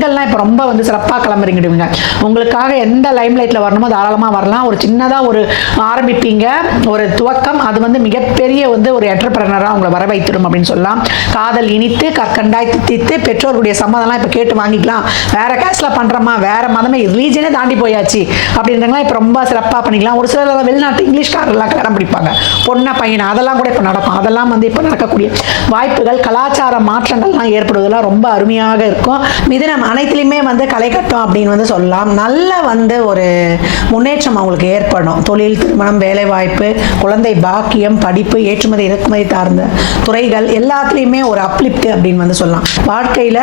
பெண்கள்லாம் இப்போ ரொம்ப வந்து சிறப்பாக கிளம்புறீங்க. உங்களுக்காக எந்த லைம்லைட்டில் வரணுமோ தாராளமாக வரலாம். ஒரு சின்னதாக ஒரு ஆரம்பிப்பீங்க, ஒரு துவக்கம், அது வந்து மிகப்பெரிய வந்து ஒரு என்டர்பிரனராக உங்களை வர வைத்திடும் அப்படின்னு சொல்லலாம். காதல் இனித்து கற்கண்டாய் தித்தித்து பெற்றோருடைய சம்மதம்லாம் இப்போ கேட்டு வாங்கிக்கலாம். வேற கேஸ்டில் பண்ணுறோமா, வேற மதமே ரிலீஜனே தாண்டி போயாச்சு அப்படின்றவங்களாம் இப்போ ரொம்ப சிறப்பாக பண்ணிக்கலாம். ஒரு சிலர் வெளிநாட்டு இங்கிலீஷ்காரெல்லாம் கடன் பிடிப்பாங்க, பொண்ணை பையனை, அதெல்லாம் கூட இப்போ நடக்கும். அதெல்லாம் வந்து இப்போ நடக்கக்கூடிய வாய்ப்புகள், கலாச்சார மாற்றங்கள்லாம் ஏற்படுவதெல்லாம் ரொம்ப அருமையாக இருக்கும். மிதுனம் அனைத்துலையுமே வந்து களை கட்டும் அப்படின்னு வந்து சொல்லலாம். நல்ல வந்து ஒரு முன்னேற்றம் அவங்களுக்கு ஏற்படும். தொழில், திருமணம், வேலைவாய்ப்பு, குழந்தை பாக்கியம், படிப்பு, ஏற்றுமதி இறக்குமதி சார்ந்த துறைகள் எல்லாத்துலேயுமே ஒரு அப்லிப்ட் அப்படின்னு வந்து சொல்லலாம். வாழ்க்கையில்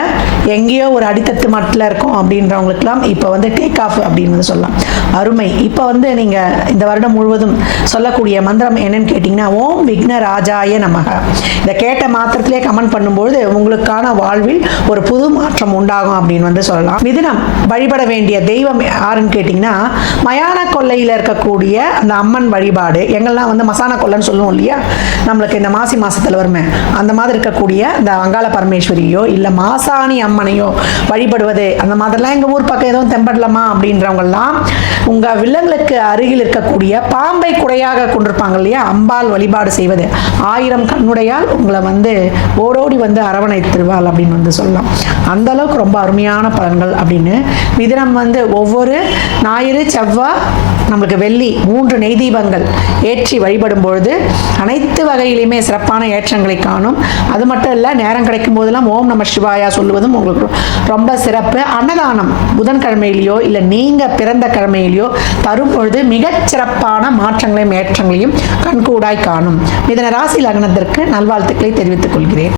எங்கேயோ ஒரு அடித்தட்டு மட்டில் இருக்கும் அப்படின்றவங்களுக்குலாம் இப்போ வந்து டேக் ஆஃப் அப்படின்னு வந்து சொல்லலாம். அருமை. இப்போ வந்து நீங்கள் இந்த வருடம் முழுவதும் சொல்லக்கூடிய மந்திரம் என்னன்னு கேட்டிங்கன்னா, ஓம் விக்ன ராஜாய நமக. இதை கேட்ட மாத்திரத்திலே கமெண்ட் பண்ணும்போது உங்களுக்கான வாழ்வில் ஒரு புது மாற்றம் உண்டாகும் அப்படின்னு வந்து சொல்லலாம். மிதுனம் வழிபட வேண்டிய தெய்வம் யாருன்னு கேட்டிங்கன்னா, மயான கொல்லையில் இருக்கக்கூடிய அந்த அம்மன் வழிபாடு. எங்கெல்லாம் வந்து மசான கொல்லைன்னு சொல்லுவோம் இல்லையா, நம்மளுக்கு இந்த மாசி மாசத்தில் வருமே, அந்த மாதிரி இருக்கக்கூடிய இந்த அங்காள பரமேஸ்வரியோ இல்லை மாசாணி அம்மனையோ வழிபடுவது, அந்த மாதிரிலாம் எங்கள் ஊர் பக்கம் எதுவும் தெம்படலாமா அப்படின்றவங்கெல்லாம் உங்கள் வில்லங்களுக்கு அருகில் இருக்கக்கூடிய பாம்பை குடையாக கொண்டிருப்பாங்க இல்லையா, அம்பாள் வழிபாடு செய்வது 1000 கண்ணுடையால் உங்களை வந்து ஓடோடி வந்து அரவணைத்திருவாள் அப்படின்னு வந்து சொல்லலாம். அந்த அளவுக்கு ரொம்ப அருமையான பலன்கள் அப்படின்னு. மிதுனம் வந்து ஒவ்வொரு ஞாயிறு, செவ்வாய், நம்மளுக்கு வெள்ளி 3 நெய் தீபங்கள் ஏற்றி வழிபடும் பொழுது அனைத்து வகையிலுமே சிறப்பான ஏற்றங்களை காணும். அது மட்டும் இல்லை, நேரம் கிடைக்கும் போதெல்லாம் ஓம் நம சிவாயா சொல்லுவதும் உங்களுக்கு ரொம்ப சிறப்பு. அன்னதானம் புதன்கிழமையிலையோ இல்லை நீங்கள் பிறந்த கிழமையிலையோ தரும் பொழுது மிகச்சிறப்பான மாற்றங்களையும் ஏற்றங்களையும் கண்கூடாய் காணும். மிதுன ராசி லக்னத்திற்கு நல்வாழ்த்துக்களை தெரிவித்துக் கொள்கிறேன்.